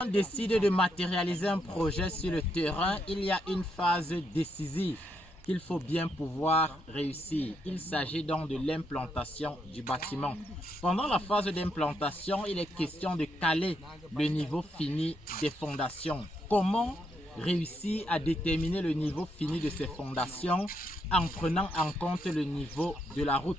On décide de matérialiser un projet sur le terrain, il y a une phase décisive qu'il faut bien pouvoir réussir. Il s'agit donc de l'implantation du bâtiment. Pendant la phase d'implantation, il est question de caler le niveau fini des fondations. Comment réussir à déterminer le niveau fini de ces fondations en prenant en compte le niveau de la route?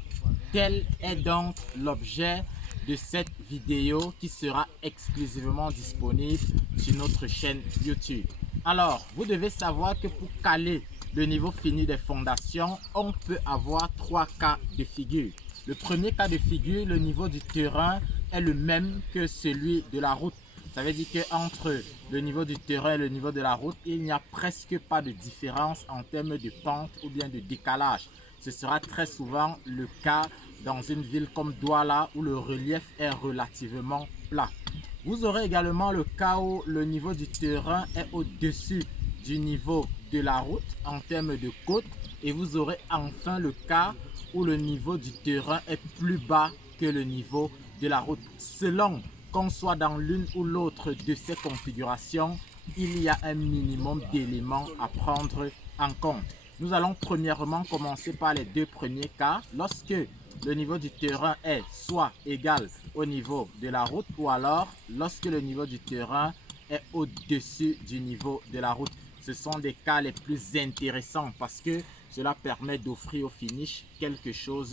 Tel est donc l'objet de cette vidéo qui sera exclusivement disponible sur notre chaîne YouTube. Alors, vous devez savoir que pour caler le niveau fini des fondations, on peut avoir trois cas de figure. Le premier cas de figure, le niveau du terrain est le même que celui de la route. Ça veut dire qu'entre le niveau du terrain et le niveau de la route, il n'y a presque pas de différence en termes de pente ou bien de décalage. Ce sera très souvent le cas dans une ville comme Douala où le relief est relativement plat. Vous aurez également le cas où le niveau du terrain est au-dessus du niveau de la route en termes de côte. Et vous aurez enfin le cas où le niveau du terrain est plus bas que le niveau de la route. Selon qu'on soit dans l'une ou l'autre de ces configurations, il y a un minimum d'éléments à prendre en compte. Nous allons premièrement commencer par les deux premiers cas. Lorsque le niveau du terrain est soit égal au niveau de la route ou alors lorsque le niveau du terrain est au-dessus du niveau de la route. Ce sont des cas les plus intéressants parce que cela permet d'offrir au finish quelque chose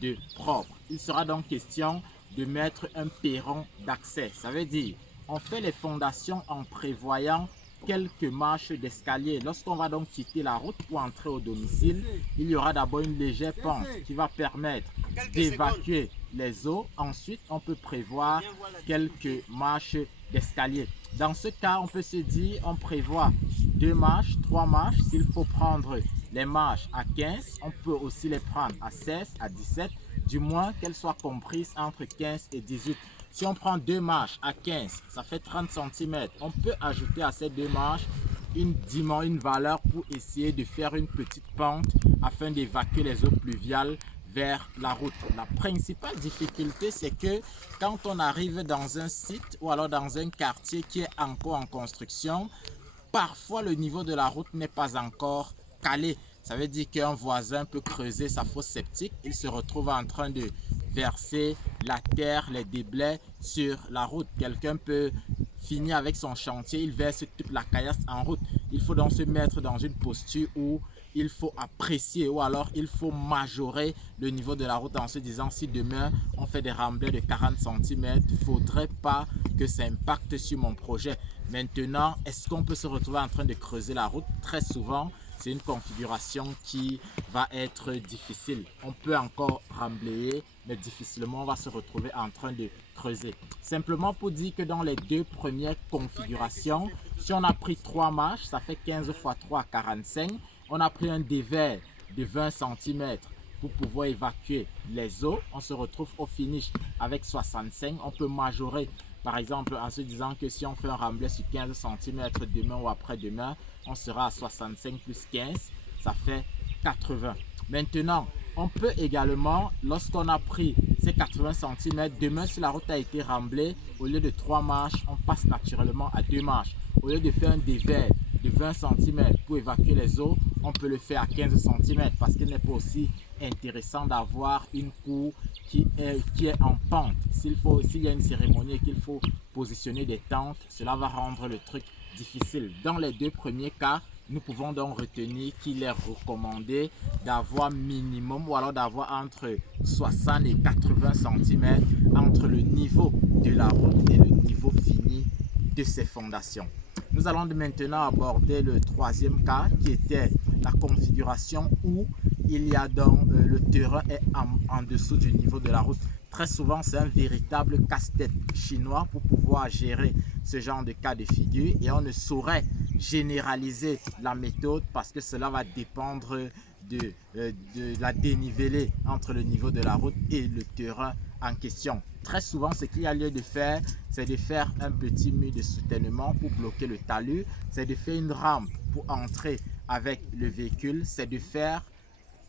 de propre. Il sera donc question de mettre un perron d'accès. Ça veut dire on fait les fondations en prévoyant quelques marches d'escalier. Lorsqu'on va donc quitter la route pour entrer au domicile, il y aura d'abord une légère pente qui va permettre d'évacuer les eaux. Ensuite, on peut prévoir quelques marches d'escalier. Dans ce cas, on peut se dire, on prévoit 2 marches, 3 marches. S'il faut prendre les marches à 15, on peut aussi les prendre à 16, à 17, du moins qu'elles soient comprises entre 15 et 18. Si on prend 2 marches à 15, ça fait 30 cm. On peut ajouter à ces 2 marches une valeur pour essayer de faire une petite pente afin d'évacuer les eaux pluviales vers la route. La principale difficulté, c'est que quand on arrive dans un site ou alors dans un quartier qui est encore en construction, parfois le niveau de la route n'est pas encore calé. Ça veut dire qu'un voisin peut creuser sa fosse septique, il se retrouve en train de verser la terre, les déblais sur la route. Quelqu'un peut finir avec son chantier, il verse toute la caillasse en route. Il faut donc se mettre dans une posture où il faut apprécier ou alors il faut majorer le niveau de la route en se disant si demain on fait des remblais de 40 cm, il ne faudrait pas que ça impacte sur mon projet. Maintenant, est-ce qu'on peut se retrouver en train de creuser la route? Très souvent, c'est une configuration qui va être difficile. On peut encore remblayer, mais difficilement on va se retrouver en train de creuser. Simplement pour dire que dans les deux premières configurations, si on a pris 3 marches, ça fait 15 x 3, 45. On a pris un dévers de 20 cm pour pouvoir évacuer les eaux. On se retrouve au finish avec 65. On peut majorer par exemple en se disant que si on fait un remblai sur 15 cm demain ou après-demain, on sera à 65 plus 15, ça fait 80. Maintenant, on peut également, lorsqu'on a pris ces 80 cm, demain si la route a été remblée, au lieu de 3 marches, on passe naturellement à 2 marches. Au lieu de faire un dévers de 20 cm pour évacuer les eaux, on peut le faire à 15 cm parce qu'il n'est pas aussi intéressant d'avoir une cour qui est en pente. S'il y a une cérémonie et qu'il faut positionner des tentes, cela va rendre le truc difficile. Dans les deux premiers cas, nous pouvons donc retenir qu'il est recommandé d'avoir minimum ou alors d'avoir entre 60 et 80 cm entre le niveau de la route et le niveau fini de ses fondations. Nous allons maintenant aborder le troisième cas qui était la configuration où il y a donc le terrain est en dessous du niveau de la route. Très souvent, c'est un véritable casse-tête chinois pour pouvoir gérer ce genre de cas de figure et on ne saurait généraliser la méthode parce que cela va dépendre de la dénivelée entre le niveau de la route et le terrain en question. Très souvent, ce qu'il y a lieu de faire, c'est de faire un petit mur de soutènement pour bloquer le talus, c'est de faire une rampe pour entrer avec le véhicule, c'est de faire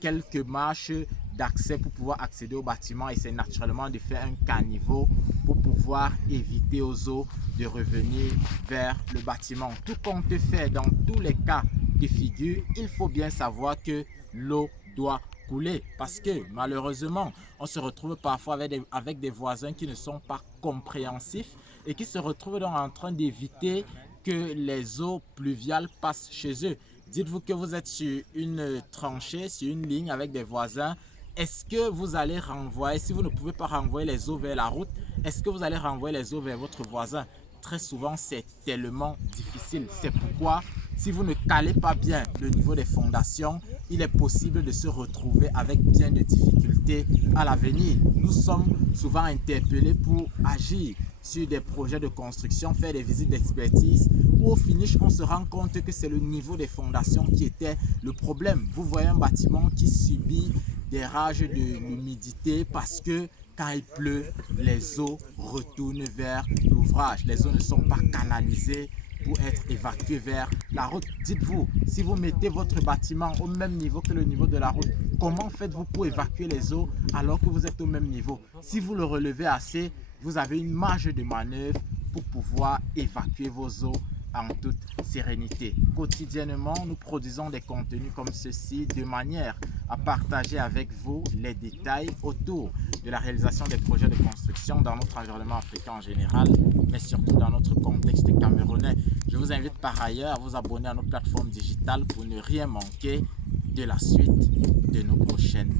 quelques marches d'accès pour pouvoir accéder au bâtiment et c'est naturellement de faire un caniveau pour pouvoir éviter aux eaux de revenir vers le bâtiment. Tout compte fait, dans tous les cas de figure, il faut bien savoir que l'eau doit couler parce que malheureusement, on se retrouve parfois avec des voisins qui ne sont pas compréhensifs et qui se retrouvent donc en train d'éviter que les eaux pluviales passent chez eux. Dites-vous que vous êtes sur une tranchée, sur une ligne avec des voisins. Est-ce que vous allez renvoyer, si vous ne pouvez pas renvoyer les eaux vers la route, est-ce que vous allez renvoyer les eaux vers votre voisin? Très souvent, c'est tellement difficile. C'est pourquoi, si vous ne calez pas bien le niveau des fondations, il est possible de se retrouver avec bien de difficultés à l'avenir. Nous sommes souvent interpellés pour agir sur des projets de construction, faire des visites d'expertise, où au finish, on se rend compte que c'est le niveau des fondations qui était le problème. Vous voyez un bâtiment qui subit des rages de l'humidité parce que quand il pleut, les eaux retournent vers l'ouvrage. Les eaux ne sont pas canalisées pour être évacuées vers la route. Dites-vous, si vous mettez votre bâtiment au même niveau que le niveau de la route, comment faites-vous pour évacuer les eaux alors que vous êtes au même niveau? Si vous le relevez assez, vous avez une marge de manœuvre pour pouvoir évacuer vos eaux en toute sérénité. Quotidiennement, nous produisons des contenus comme ceci de manière à partager avec vous les détails autour de la réalisation des projets de construction dans notre environnement africain en général, mais surtout dans notre contexte camerounais. Je vous invite par ailleurs à vous abonner à nos plateformes digitales pour ne rien manquer de la suite de nos prochaines